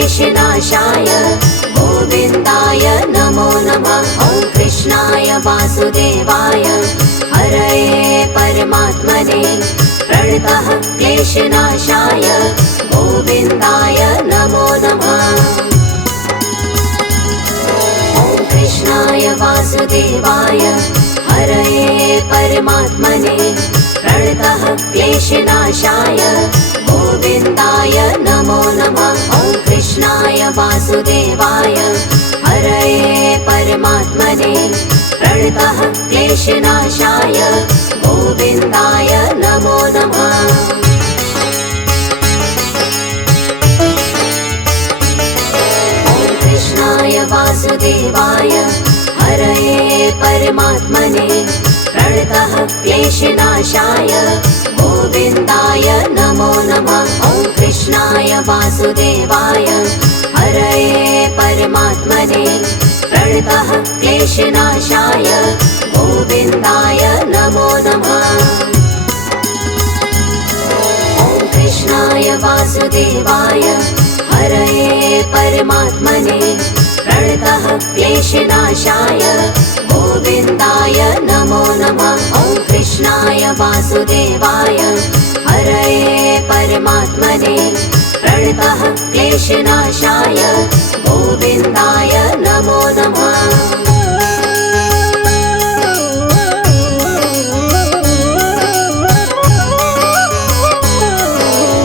क्लेशनाशाय गोविन्दाय नमो नमः। ॐ कृष्णाय वासुदेवाय हरये परमात्मने प्रणतः क्लेशनाशाय गोविन्दाय नमो नमः। ॐ कृष्णाय वासुदेवाय हरये परमात्मने प्रणतः क्लेशनाशाय गोविन्दाय नमो नमः। ॐ कृष्णाय वासुदेवाय हरये परमात्मने प्रणतः क्लेशनाशाय गोविन्दाय नमो नमः। ॐ कृष्णाय वासुदेवाय हरये परमात्मने प्रणतः क्लेशनाशाय गोविन्दाय नमो नमः। ॐ कृष्णाय वासुदेवाय हरये परमात्मने प्रणतः क्लेशनाशाय गोविन्दाय नमो नमः। ॐ कृष्णाय वासुदेवाय हरये परमात्मने प्रणतः क्लेशनाशाय गोविन्दाय नमो नमः। ॐ कृष्णाय वासुदेवाय हरये परमात्मने प्रणतः क्लेशनाशाय गोविन्दाय नमो नमः।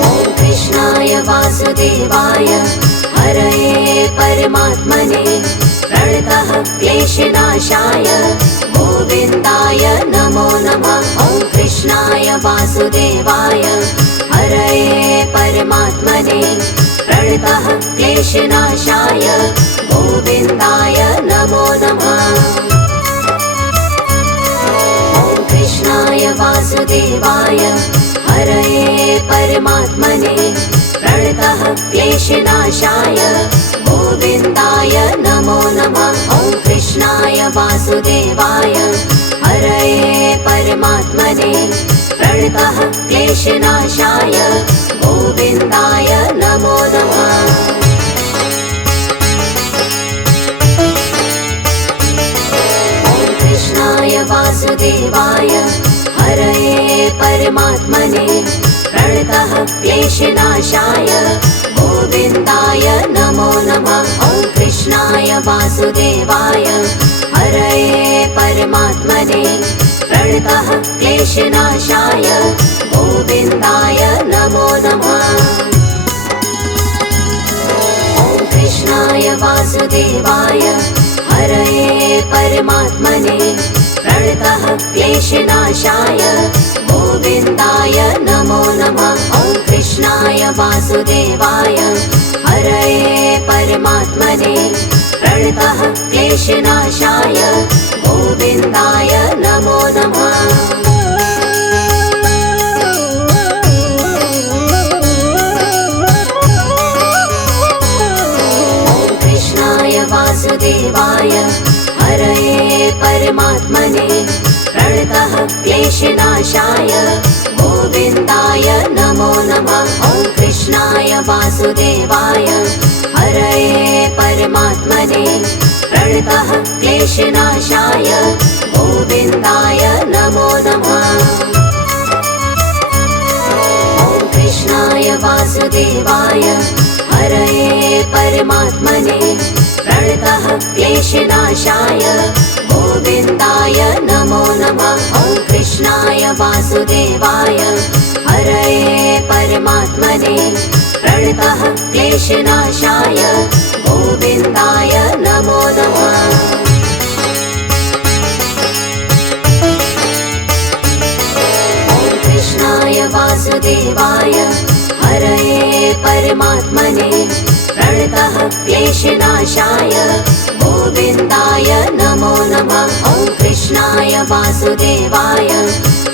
ॐ कृष्णाय वासुदेवाय हरये परमात्मने प्रणतः क्लेशनाशाय गोविन्दाय नमो नमः। ॐ कृष्णाय वासुदेवाय हरये परमात्मने प्रणतः क्लेशनाशाय गोविन्दाय नमो नमः। ॐ कृष्णाय वासुदेवाय हरये परमात्मने प्रणतः क्लेशनाशाय गोविन्दाय नमो नमः। ॐ कृष्णाय वासुदेवाय हरये परमात्मने प्रणतः क्लेशनाशाय गोविन्दाय नमो नमः। ॐ कृष्णाय वासुदेवाय हरये परमात्मने प्रणतः क्लेशनाशाय गोविन्दाय नमो नमः। ॐ कृष्णाय वासुदेवाय हरये परमात्मने प्रणतः क्लेशनाशाय गोविन्दाय नमो नमः। ॐ कृष्णाय वासुदेवाय हरये परमात्मने प्रणतः क्लेशनाशाय गोविन्दाय नमो नमः। ॐ कृष्णाय वासुदेवाय हरये परमात्मने प्रणतः क्लेशनाशाय गोविन्दाय नमो नमः। ॐ कृष्णाय वासुदेवाय हरये परमात्मने प्रणतः क्लेशनाशाय गोविन्दाय नमो नमः। ॐ कृष्णाय वासुदेवाय हरये परमात्मने प्रणतः क्लेशनाशाय गोविन्दाय नमो नमः। ॐ कृष्णाय वासुदेवाय हरये परमात्मने प्रणतः क्लेशनाशाय गोविन्दाय नमो नमः। ॐ कृष्णाय वासुदेवाय हरये परमात्मने प्रणतः क्लेशनाशाय गोविन्दाय नमो नमः। ॐ कृष्णाय वासुदेवाय हरये परमात्मने प्रणतः क्लेशनाशाय गोविन्दाय नमो नमः। ॐ कृष्णाय वासुदेवाय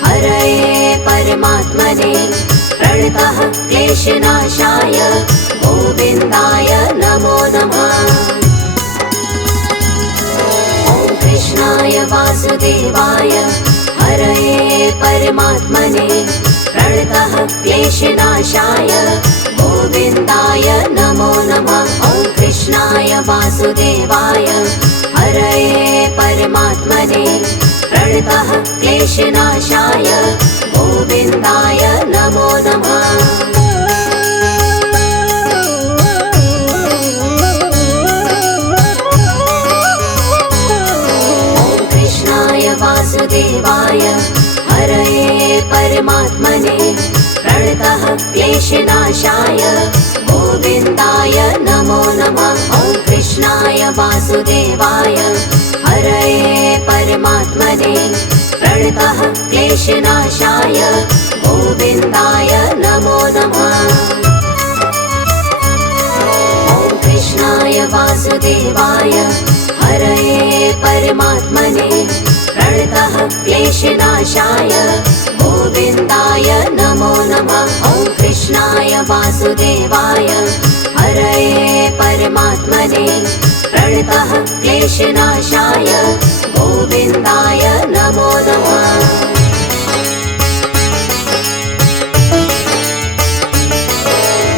हरये परमात्मने प्रणतः क्लेशनाशाय गोविन्दाय नमो नमः। ॐ कृष्णाय वासुदेवाय हरये परमात्मने प्रणतः क्लेशनाशाय गोविन्दाय नमो नमः। वासुदेवाय हरये परमात्मने प्रणतः क्लेशनाशाय गोविन्दाय नमो नमः। वासुदेवाय हरये परमात्मने प्रणतः क्लेशनाशाय गोविन्दाय नमो नमः। ॐ कृष्णाय वासुदेवाय हरये परमात्मने प्रणतः क्लेशनाशाय गोविन्दाय नमो नमः। ॐ कृष्णाय वासुदेवाय हरये परमात्मने प्रणतः क्लेशनाशाय गोविन्दाय नमो नमः। ॐ कृष्णाय वासुदेवाय हरये परमात्मने प्रणतः क्लेशनाशाय गोविन्दाय नमो नमः।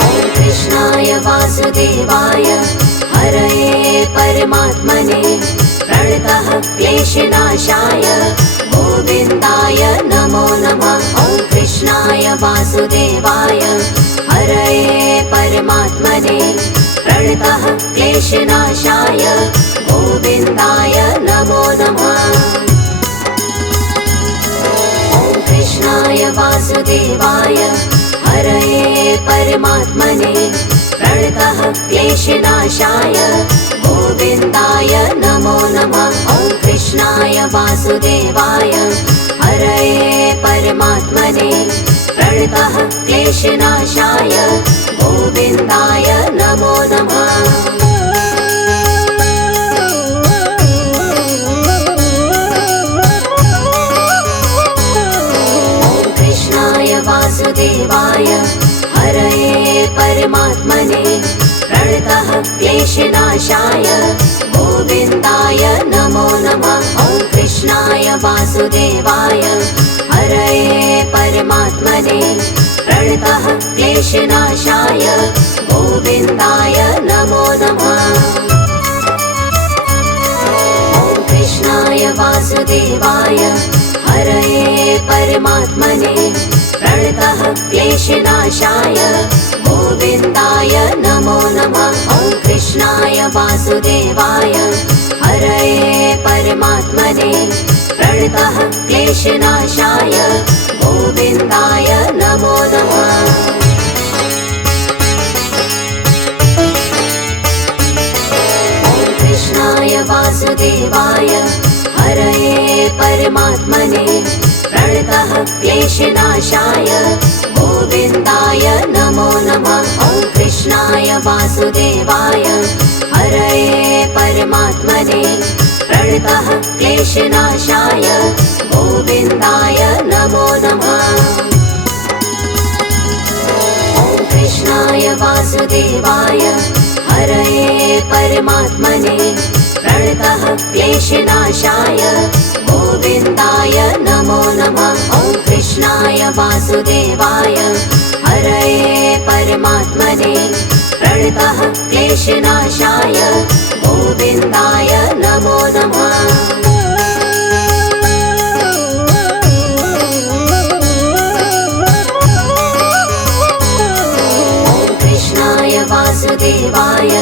ॐ कृष्णाय वासुदेवाय हरये परमात्मने प्रणतः क्लेशनाशाय गोविन्दाय नमो नमः। ॐ कृष्णाय वासुदेवाय हरये परमात्मने प्रणतः क्लेशनाशाय गोविन्दाय नमो नमः। ॐ कृष्णाय वासुदेवाय हरये परमात्मने प्रणतः क्लेशनाशाय गोविन्दाय नमो नमः। ॐ कृष्णाय वासुदेवाय हरये परमात्मने प्रणतः क्लेशनाशाय गोविन्दाय नमो नमः। ॐ कृष्णाय वासुदेवाय हरये परमात्मने प्रणतः क्लेशनाशाय गोविन्दाय नमो नमः। ॐ कृष्णाय वासुदेवाय हरये परमात्मने प्रणतः क्लेशनाशाय गोविन्दाय नमो नमः। ॐ कृष्णाय वासुदेवाय हरये परमात्मने प्रणतः क्लेशनाशाय गोविन्दाय नमो नमः। ॐ कृष्णाय वासुदेवाय हरये परमात्मने प्रणतः क्लेशनाशाय गोविन्दाय नमो नमः। ॐ कृष्णाय वासुदेवाय हरये परमात्मने प्रणतः क्लेशनाशाय गोविन्दाय नमो नमः। ॐ कृष्णाय वासुदेवाय हरये परमात्मने प्रणतः क्लेशनाशाय गोविन्दाय नमो नमः। ॐ कृष्णाय वासुदेवाय हरये परमात्मने प्रणतः क्लेशनाशाय गोविन्दाय नमो नमः। ॐ कृष्णाय वासुदेवाय हरये परमात्मने प्रणतः क्लेशनाशाय गोविन्दाय नमो नमः। ॐ कृष्णाय वासुदेवाय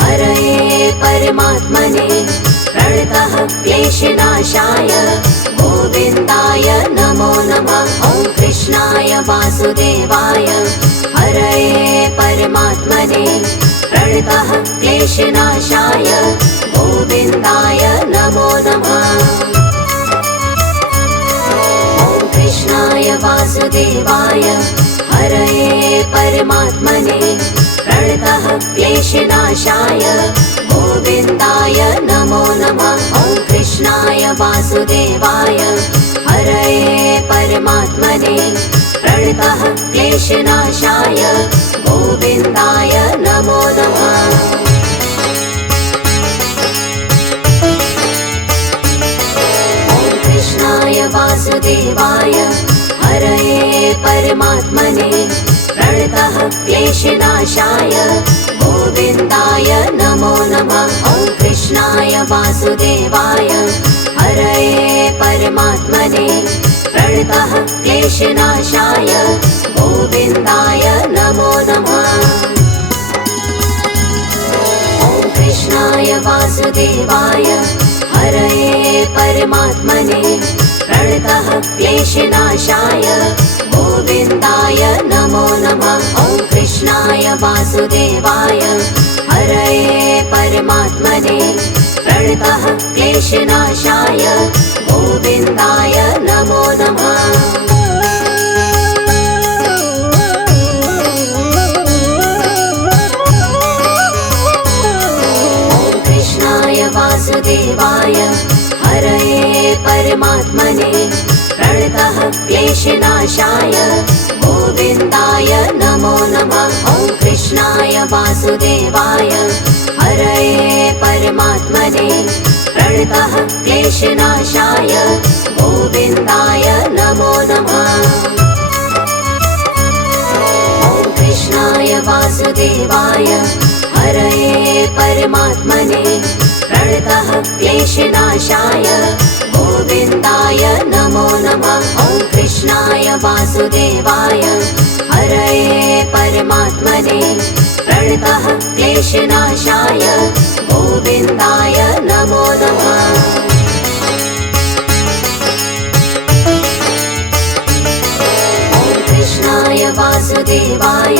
हरये परमात्मने प्रणतः क्लेशनाशाय गोविन्दाय नमो नमः। ॐ कृष्णाय वासुदेवाय हरये परमात्मने प्रणतः क्लेशनाशाय गोविन्दाय नमो नमः। ॐ कृष्णाय वासुदेवाय हरये परमात्मने प्रणतः क्लेशनाशाय गोविन्दाय नमो नमः। ॐ कृष्णाय वासुदेवाय हरये परमात्मने प्रणतः क्लेशनाशाय गोविन्दाय नमो नमः। ॐ कृष्णाय वासुदेवाय हरये परमात्मने प्रणतः क्लेशनाशाय गोविन्दाय नमो नमः। ॐ वासुदेवाय हरये परमात्मने प्रणतः क्लेशनाशाय गोविन्दाय नमो नमः। ॐ कृष्णाय वासुदेवाय हरये परमात्मने प्रणतः क्लेशनाशाय गोविन्दाय नमो नमः। ॐ कृष्णाय वासुदेवाय हरये परमात्मने प्रणतः क्लेशनाशाय गोविन्दाय नमो नमः। ॐ कृष्णाय वासुदेवाय हरये परमात्मने प्रणतः क्लेशनाशाय गोविन्दाय नमो नमः। ॐ कृष्णाय वासुदेवाय हरये परमात्मने प्रणतः क्लेशनाशाय गोविन्दाय नमो नमः। ॐ कृष्णाय वासुदेवाय हरये परमात्मने प्रणतः क्लेशनाशाय गोविन्दाय नमो नमः। ॐ कृष्णाय वासुदेवाय हरये परमात्मने प्रणतः क्लेशनाशाय गोविन्दाय नमो नमः। ॐ कृष्णाय वासुदेवाय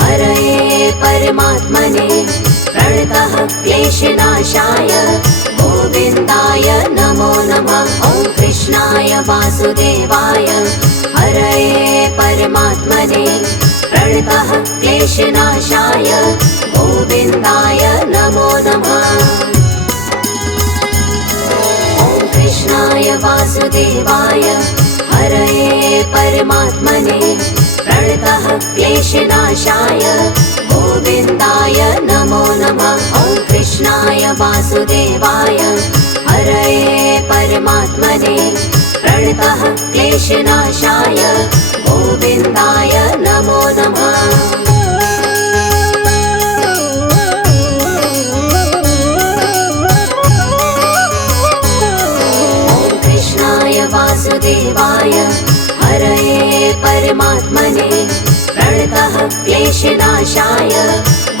हरये परमात्मने प्रणतः क्लेशनाशाय गोविन्दाय नमो नमः। ॐ कृष्णाय वासुदेवाय हरये परमात्मने प्रणतः क्लेशनाशाय गोविन्दाय नमो नमः। ॐ कृष्णाय वासुदेवाय हरये परमात्मने प्रणतः क्लेशनाशाय गोविन्दाय नमो नमः। ॐ कृष्णाय वासुदेवाय हरये परमात्मने प्रणतः क्लेशनाशाय गोविन्दाय नमो नमः। ॐ कृष्णाय वासुदेवाय हरये परमात्मने प्रणतः क्लेशनाशाय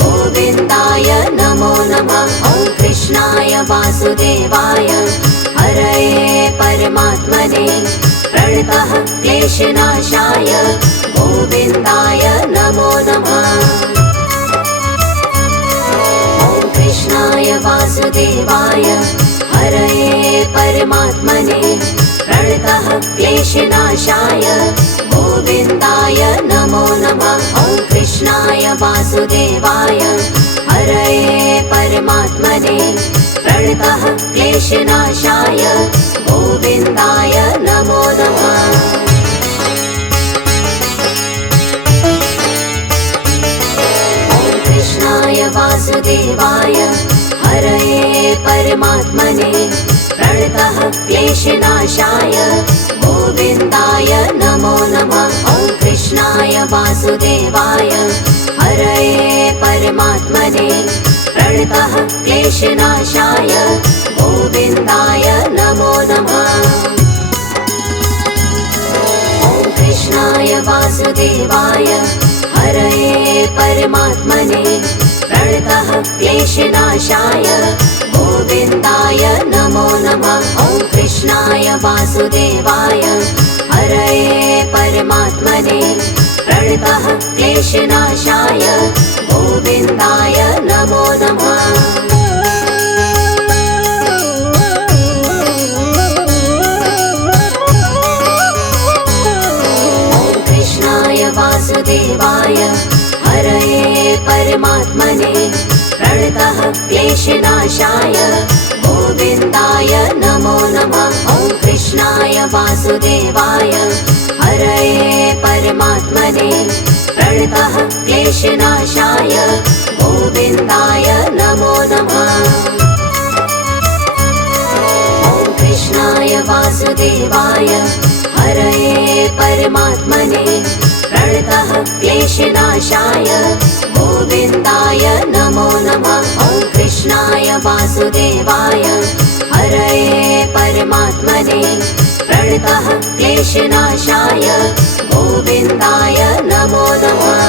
गोविन्दाय नमो नमः। ॐ कृष्णाय वासुदेवाय हरये परमात्मने प्रणतः क्लेशनाशाय गोविन्दाय नमो नमः। ॐ कृष्णाय वासुदेवाय हरये परमात्मने प्रणतः क्लेशनाशाय गोविन्दाय नमो नमः। ॐ कृष्णाय वासुदेवाय हरये परमात्मने प्रणतः क्लेशनाशाय गोविन्दाय नमो नमः। ॐ कृष्णाय वासुदेवाय हरये परमात्मने प्रणतः क्लेशनाशाय गोविन्दाय नमो नमः। ॐ कृष्णाय वासुदेवाय हरये परमात्मने प्रणतः क्लेशनाशाय गोविन्दाय नमो नमः। ॐ कृष्णाय वासुदेवाय हरये परमात्मने प्रणतः क्लेशनाशाय गोविन्दाय नमो नमः। ॐ कृष्णाय वासुदेवाय हरये परमात्मने प्रणतः क्लेशनाशाय गोविन्दाय नमो नमः। ॐ कृष्णाय वासुदेवाय हरये परमात्मने प्रणतः क्लेशनाशाय गोविन्दाय नमो नमः। ॐ कृष्णाय वासुदेवाय हरये परमात्मने प्रणतः क्लेशनाशाय गोविन्दाय नमो नमः। ॐ कृष्णाय वासुदेवाय हरये परमात्मने प्रणतः क्लेशनाशाय गोविन्दाय नमो नमः। ॐ कृष्णाय वासुदेवाय वासुदेवाय हरये परमात्मने प्रणतः क्लेशनाशाय गोविन्दाय नमो नमः।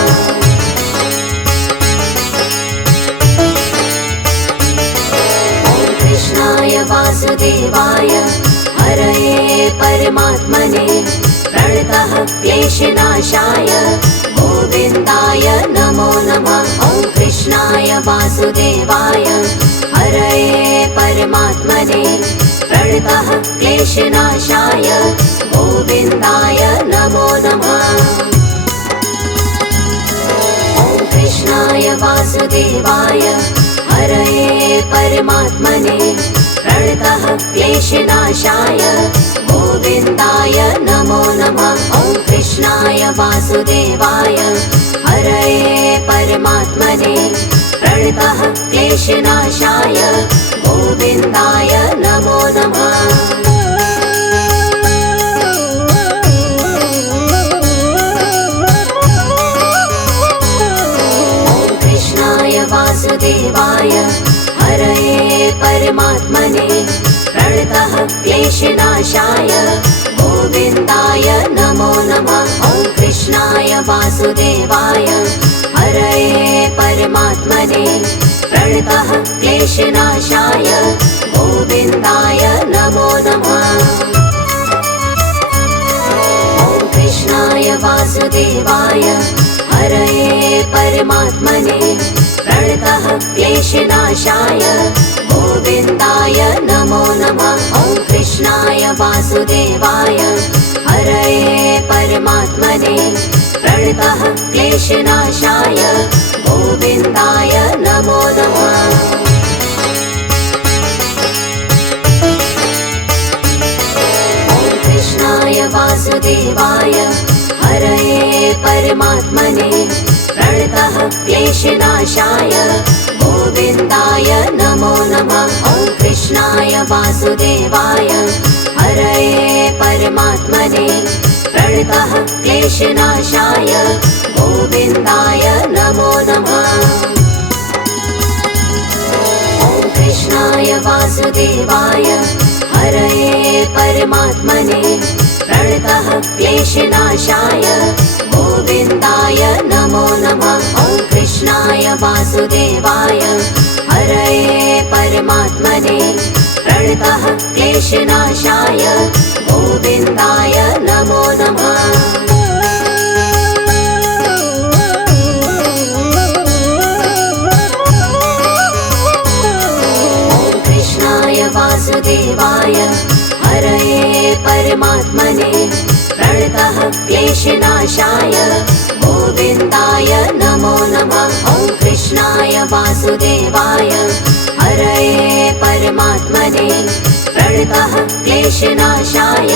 कृष्णाय वासुदेवाय हरये परमात्मने प्रणतः क्लेशनाशाय गोविन्दाय नमो नमः। ॐ कृष्णाय वासुदेवाय हरये परमात्मने प्रणतः क्लेशनाशाय गोविन्दाय नमो नमः। ॐ कृष्णाय वासुदेवाय हरये परमात्मने प्रणतः क्लेशनाशाय गोविन्दाय नमो नमः। ॐ कृष्णाय वासुदेवाय हरये परमात्मने प्रणतः क्लेशनाशाय गोविन्दाय नमो नमः। वासुदेवाय हरये परमात्मने प्रणतः क्लेशनाशाय गोविन्दाय नमो नमः। ॐ कृष्णाय वासुदेवाय हरये परमात्मने प्रणतः क्लेशनाशाय गोविन्दाय नमो नमः। ॐ कृष्णाय वासुदेवाय हरये परमात्मने प्रणतः क्लेशनाशाय गोविन्दाय नमो नमः। ॐ कृष्णाय वासुदेवाय हरये परमात्मने प्रणतः क्लेशनाशाय गोविन्दाय नमो नमः। ॐ कृष्णाय वासुदेवाय हरये परमात्मने प्रणतः क्लेशनाशाय गोविन्दाय नमो नमः। ॐ कृष्णाय वासुदेवाय हरये परमात्मने प्रणतः क्लेशनाशाय गोविन्दाय नमो नमः। ॐ कृष्णाय वासुदेवाय हरये परमात्मने प्रणतः क्लेशनाशाय गोविन्दाय नमो नमः। ॐ कृष्णाय वासुदेवाय हरये परमात्मने प्रणतः क्लेशनाशाय गोविन्दाय नमो नमः। ॐ कृष्णाय वासुदेवाय हरये परमात्मने प्रणतः क्लेशनाशाय गोविन्दाय नमो नमः। ॐ कृष्णाय वासुदेवाय हरये परमात्मने प्रणतः क्लेशनाशाय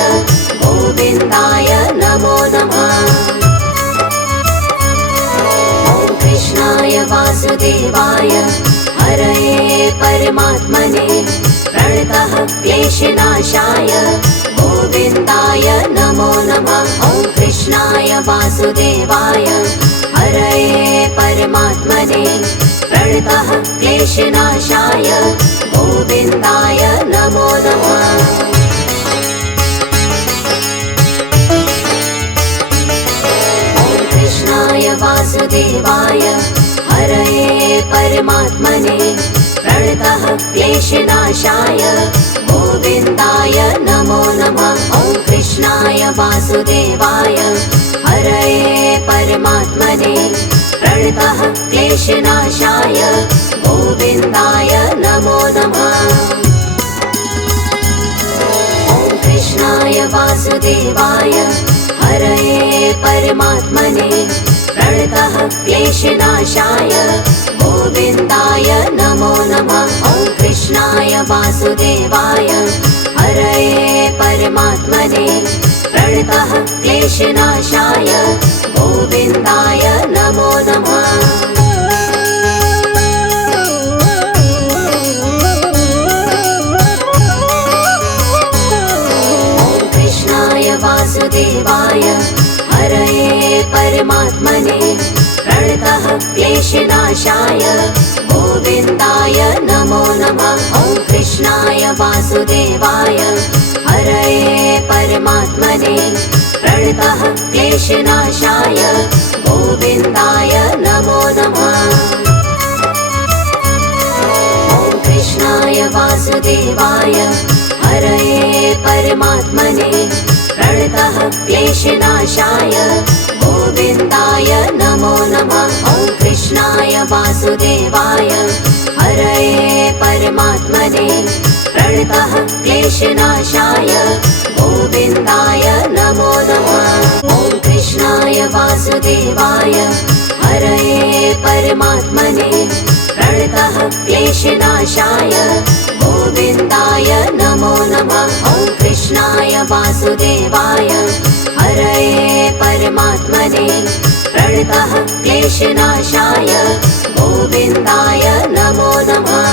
गोविन्दाय नमो नमः। ॐ कृष्णाय वासुदेवाय हरये परमात्मने प्रणतः क्लेशनाशाय गोविन्दाय नमो नमः। ॐ कृष्णाय वासुदेवाय हरये परमात्मने प्रणतः क्लेशनाशाय गोविन्दाय नमो नमः। ॐ कृष्णाय वासुदेवाय हरये परमात्मने प्रणतः क्लेशनाशाय गोविन्दाय नमो नमः। ॐ कृष्णाय वासुदेवाय हरये परमात्मने प्रणतः क्लेशनाशाय गोविन्दाय नमो नमः। ॐ कृष्णाय वासुदेवाय हरये परमात्मने प्रणतः क्लेशनाशाय गोविन्दाय नमो नमः। ॐ कृष्णाय वासुदेवाय हरये परमात्मने प्रणतः क्लेशनाशाय गोविन्दाय नमो नमः। ॐ कृष्णाय वासुदेवाय हरये परमात्मने प्रणतः क्लेशनाशाय गोविन्दाय नमो नमः। ॐ कृष्णाय वासुदेवाय हरये परमात्मने प्रणतः क्लेशनाशाय गोविन्दाय नमो नमः। ॐ कृष्णाय वासुदेवाय हरये परमात्मने प्रणतः क्लेशनाशाय गोविन्दाय नमो नमः। ॐ कृष्णाय वासुदेवाय हरये परमात्मने प्रणतः क्लेशनाशाय गोविन्दाय नमो नमः। ॐ कृष्णाय वासुदेवाय हरये परमात्मने प्रणतः क्लेशनाशाय गोविन्दाय नमो नमः। ॐ कृष्णाय वासुदेवाय हरये परमात्मने प्रणतः क्लेशनाशाय गोविन्दाय नमो नमः।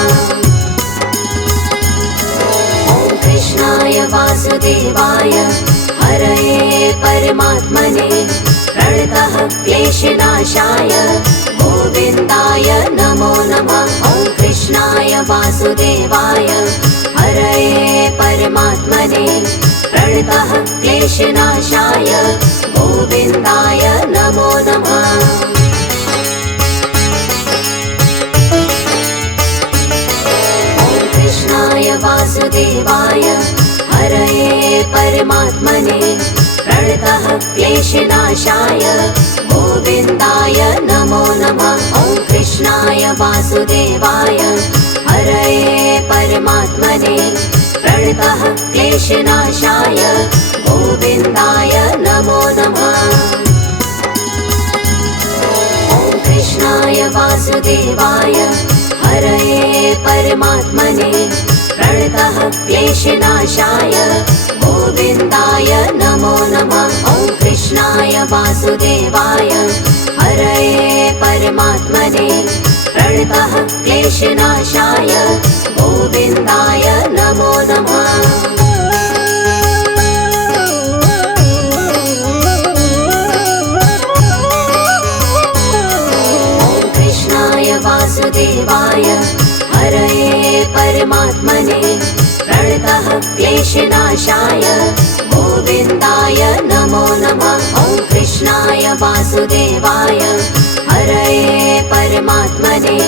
ॐ कृष्णाय वासुदेवाय हरये परमात्मने प्रणतः क्लेशनाशाय गोविन्दाय नमो नमः। ॐ कृष्णाय वासुदेवाय हरये परमात्मने प्रणतः क्लेशनाशाय गोविन्दाय नमो नमः। ॐ कृष्णाय वासुदेवाय हरये परमात्मने प्रणतः क्लेशनाशाय गोविन्दाय नमो नमः। ॐ कृष्णाय वासुदेवाय हरये परमात्मने प्रणतः क्लेशनाशाय गोविन्दाय नमो नमः। ॐ कृष्णाय वासुदेवाय हरये परमात्मने प्रणतः क्लेशनाशाय गोविन्दाय नमो नमः। ॐ कृष्णाय वासुदेवाय हरये परमात्मने प्रणतः क्लेशनाशाय गोविन्दाय नमो नमः। ॐ कृष्णाय वासुदेवाय हरये परमात्मने प्रणतः क्लेशनाशाय गोविन्दाय नमो नमः। ॐ कृष्णाय वासुदेवाय हरये परमात्मने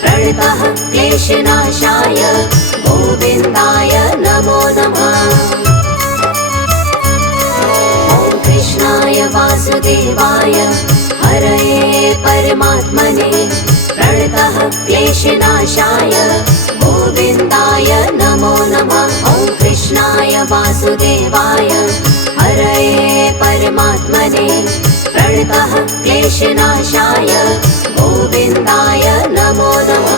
प्रणतः क्लेशनाशाय गोविन्दाय नमो नमः। ॐ कृष्णाय वासुदेवाय हरये परमात्मने प्रणतः क्लेशनाशाय गोविन्दाय नमो नमः। ॐ कृष्णाय वासुदेवाय हरये परमात्मने प्रणतः क्लेशनाशाय गोविन्दाय नमो नमः।